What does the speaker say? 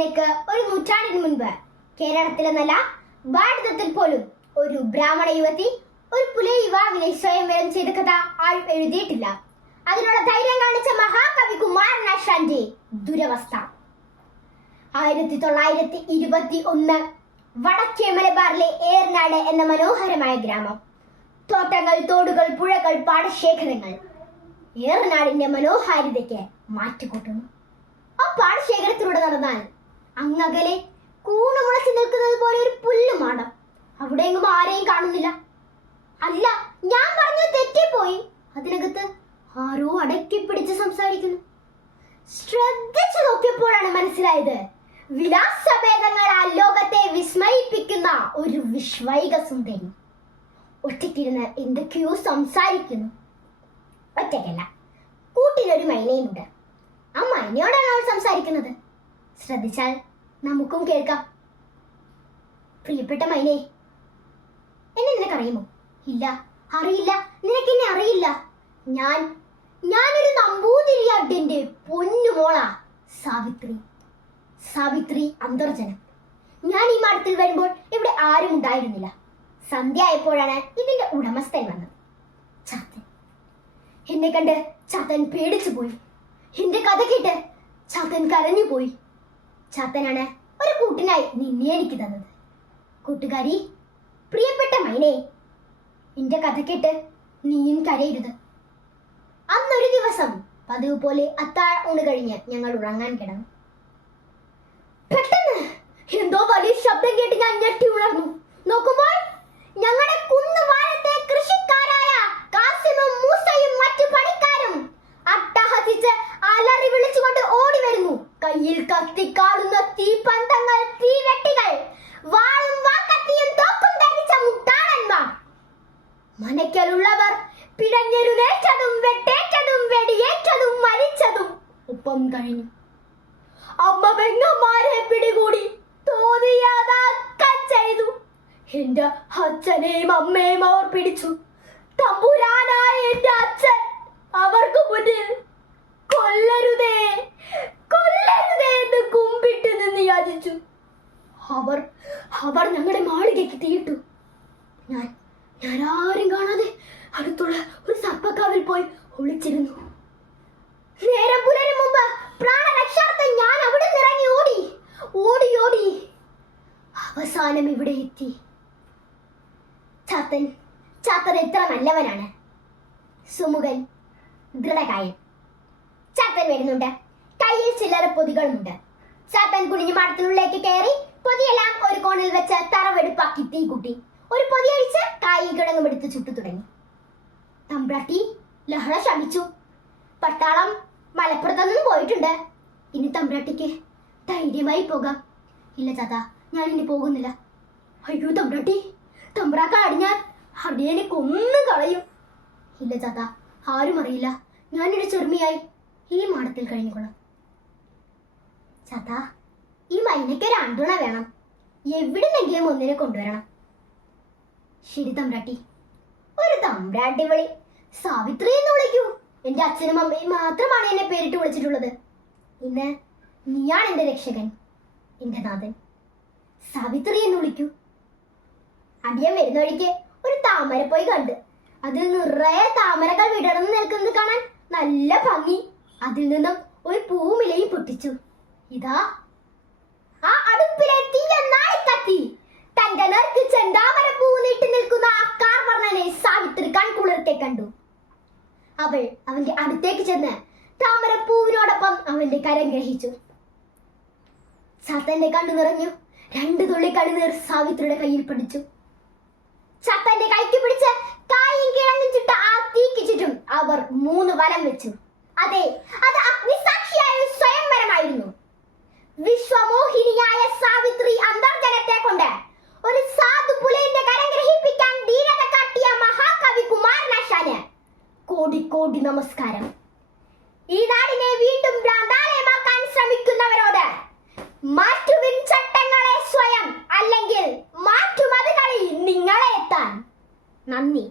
ഇന്നേക്ക് ഒരു നൂറ്റാണ്ടിന് മുൻപ് കേരളത്തിലെന്നല്ല ഭാരതത്തിൽ പോലും ഒരു ബ്രാഹ്മണ യുവതി ഒരു പുലയ യുവാവിനെ സ്വയംവരം ചെയ്ത കഥ ആരും എഴുതിയിട്ടില്ല. അതിനുള്ള ധൈര്യം കാണിച്ച മഹാകവി കുമാരനാശാന്റെ ദുരവസ്ഥ. 1921 വടക്കേ മലബാറിലെ ഏറനാട് എന്ന മനോഹരമായ ഗ്രാമം. തോട്ടങ്ങൾ, തോടുകൾ, പുഴകൾ, പാടശേഖരങ്ങൾ ഏറനാടിന്റെ മനോഹാരിതയ്ക്ക് മാറ്റുകൂട്ടുന്നു. ആ പാടശേഖരത്തിലൂടെ നടന്നാൽ അങ്ങകലെ കൂണുമുളച്ച് നിൽക്കുന്നത് പോലെ ഒരു പുല്ലുമാടം. അവിടെയെങ്കിലും ആരെയും കാണുന്നില്ല. അല്ല, ഞാൻ പറഞ്ഞത് തെറ്റിപ്പോയി. അതിനകത്ത് ആരോ അടക്കി പിടിച്ച് സംസാരിക്കുന്നു. ശ്രദ്ധിച്ചു നോക്കിയപ്പോഴാണ് മനസ്സിലായത്, വിലാസഭേദങ്ങളാൽ ലോകത്തെ വിസ്മയിപ്പിക്കുന്ന ഒരു വിശ്വൈക സുന്ദരി ഒറ്റയ്ക്കിരുന്ന് എന്തൊക്കെയോ സംസാരിക്കുന്നു. ഒറ്റയ്ക്കല്ല, കൂട്ടിനൊരു മൈനയുമുണ്ട്. ആ മൈനയോടാണ് അവൾ സംസാരിക്കുന്നത്. ശ്രദ്ധിച്ചാൽ നമുക്കും കേൾക്കാം. പ്രിയപ്പെട്ട മൈനേ, എന്നെ നിനക്കറിയുമോ? ഇല്ല, അറിയില്ല. നിനക്കെന്നെ അറിയില്ല. ഞാനൊരു നമ്പൂതിരിയാട്ടിന്റെ പൊന്നുമോളാ, സാവിത്രി അന്തർജനം. ഞാൻ ഈ മാടത്തിൽ വരുമ്പോൾ ഇവിടെ ആരും ഉണ്ടായിരുന്നില്ല. സന്ധ്യ ആയപ്പോഴാണ് ഇതിന്റെ ഉടമസ്ഥൻ വന്നത്, ചാത്തൻ. എന്നെ കണ്ട് ചാത്തൻ പേടിച്ചു പോയി. എന്റെ കഥ കേട്ട് ചാത്തൻ കരഞ്ഞു പോയി. ചാത്തനാണ് ഒരു കൂട്ടിനായി നിന്നെ എനിക്ക് തന്നത്. കൂട്ടുകാരി, പ്രിയപ്പെട്ട മൈനേ, എന്റെ കഥ കേട്ട് നീയും കരയരുത്. അന്നൊരു ദിവസം പതിവ് പോലെ അത്താഴ ഊണ് കഴിഞ്ഞ് ഞങ്ങൾ ഉറങ്ങാൻ കിടന്നു. പെട്ടെന്ന് എന്തോ വലിയ ശബ്ദം കേട്ട് ഞാൻ ഞെട്ടി ഉണർന്നു. നോക്കുമ്പോൾ ഞങ്ങളുടെ കുന്നുവാരത്തെ കൃഷിക്കാരായ കാസിമും മൂസയും മറ്റു പണിക്കാരും അട്ടഹസിച്ച് അലറി വിളിച്ചുകൊണ്ട് ഓടി വരുന്നു. കയ്യിൽ കത്തിക്കാളുന്ന തീപന്തങ്ങൾ, തീവെട്ടികൾ, വാളും വാക്കത്തിയും തോക്കും ധരിച്ച മുട്ടാളന്മാർ. മനക്കലുള്ളവർ പിഴഞ്ഞെരുവേറ്റതും വെട്ടേറ്റതും വെടിയേറ്റതും മരിച്ചതും ഒപ്പം കഴിഞ്ഞു. അമ്മ പെങ്ങന്മാരെ പിടികൂടി തോന്നിയതൊക്കെ ചെയ്തു. എന്റെ അച്ഛനെയും അമ്മയും അവർ പിടിച്ചു. തമ്പുരാനായ എന്റെ അച്ഛൻ അവർക്ക് മുന്നിൽ കൊല്ലരുതേ എന്ന് കുമ്പിട്ട് നിന്ന് യാചിച്ചു. അവർ ഞങ്ങളുടെ മാളികയ്ക്ക് തീയിട്ടു. ഞാൻ ആരും കാണാതെ അടുത്തുള്ള ഒരു സർപ്പക്കാവിൽ പോയി ഒളിച്ചിരുന്നു. നേരം പുലരും മുമ്പ് പ്രാണരക്ഷാർത്ഥം ഞാൻ അവിടെ ഇറങ്ങി ഓടി അവസാനം ഇവിടെ എത്തി. ചാത്തൻ എത്ര നല്ലവനാണ്. സുമുഖൻ, ദൃഢകായൻ. ചാത്തൻ വരുന്നുണ്ട്. കയ്യിൽ ചില്ലറ പൊതികളുമുണ്ട്. ചാത്തൻ കുനിഞ്ഞു മാടത്തിനുള്ളിലേക്ക് കയറി പൊതിയെല്ലാം ഒരു കോണിൽ വെച്ച് തറവെടുപ്പാക്കി തീ കൂട്ടി. ഒരു പൊതി അഴിച്ച് കായും കിഴങ്ങും എടുത്ത് ചുട്ടു തുടങ്ങി. തമ്പ്രാട്ടി ലഹള ശമിച്ചു. പട്ടാളം മലപ്പുറത്തൊന്നും പോയിട്ടുണ്ട്. ഇനി തമ്പ്രാട്ടിക്ക് ധൈര്യമായി പോകാം. ഇല്ല ചാത്ത, ഞാൻ ഇനി പോകുന്നില്ല. അയ്യോ തമ്പ്രാട്ടി, തമ്പ്രാക്ക അടിഞ്ഞാൽ അടിയനെ കൊന്നു കളയും. ഇല്ല ചാത്ത, ആരും അറിയില്ല. ഞാനൊരു ചെറുമിയായി ഈ മാടത്തിൽ കഴിഞ്ഞുകൊള്ളാം. ചാത്ത, ഈ മൈനയ്ക്ക് ഒരു ആണ്ടുണ വേണം. എവിടുന്നെങ്കിലും ഒന്നിനെ കൊണ്ടുവരണം. ശരി തമ്പ്രാട്ടി. ഒരു തമ്പ്രാട്ടി വിളി. സാവിത്രി എന്ന് വിളിക്കൂ. എന്റെ അച്ഛനും അമ്മയും മാത്രമാണ് എന്നെ പേരിട്ട് വിളിച്ചിട്ടുള്ളത്. ഇന്ന് നീയാണ് എന്റെ രക്ഷകൻ, എന്റെ നാഥൻ. സാവിത്രി എന്ന് വിളിക്കൂ. അടിയൻ വരുന്ന വഴിക്ക് ഒരു താമര പോയി കണ്ട്. അതിൽ നിറയെ താമരകൾ വിടർന്നു നിൽക്കുന്നത് കാണാൻ നല്ല ഭംഗി. അതിൽ നിന്നും ഒരു പൂമിലയും പൊട്ടിച്ചു. ഇതാ ആ അടുപ്പിലെ തീയന്നായി കത്തി തന്റെ നേർക്ക് ചെന്താമര പൂ നീട്ടി നിൽക്കുന്ന ആ കാർവർണ്ണനെ സാവിത്രി കൺകുളിർക്കെ കണ്ടു. അവൾ അവന്റെ അടുത്തേക്ക് ചെന്ന് താമരപ്പൂവിനോടൊപ്പം അവന്റെ കരം ഗ്രഹിച്ചു. ചാത്തന്റെ കണ്ണു നിറഞ്ഞു. 2 തുള്ളി കണ്ണുനീർ സാവിത്രിയുടെ കയ്യിൽ പിടിച്ചു. ചാത്തന്റെ കൈക്ക് പിടിച്ച് കായും കിഴങ്ങും ചുട്ട ആ തീക്ക് ചുറ്റും അവർ 3 വലം വെച്ചു. അതെ, അത് അഗ്നിസാക്ഷിയായ സ്വയംവരമായിരുന്നു. വിശ്വമോഹിനിയായ സാവിത്രി അന്തർജനത്തെ കൊണ്ട് ഒരു സാധു പുലയന്റെ കരം ഗ്രഹിപ്പിക്കാൻ ധീരത കാട്ടിയ മഹാകവി കുമാരനാശാന് കോടി നമസ്കാരം. ഈ നാടിനെ വീണ്ടും ഭ്രാന്താലയമാക്കാൻ ശ്രമിക്കുന്നവരോട് മാറ്റുവിൻ ചട്ടങ്ങളെ സ്വയം, അല്ലെങ്കിൽ മാറ്റുമതുകളിൽ നിങ്ങളെ എത്താൻ. നന്ദി.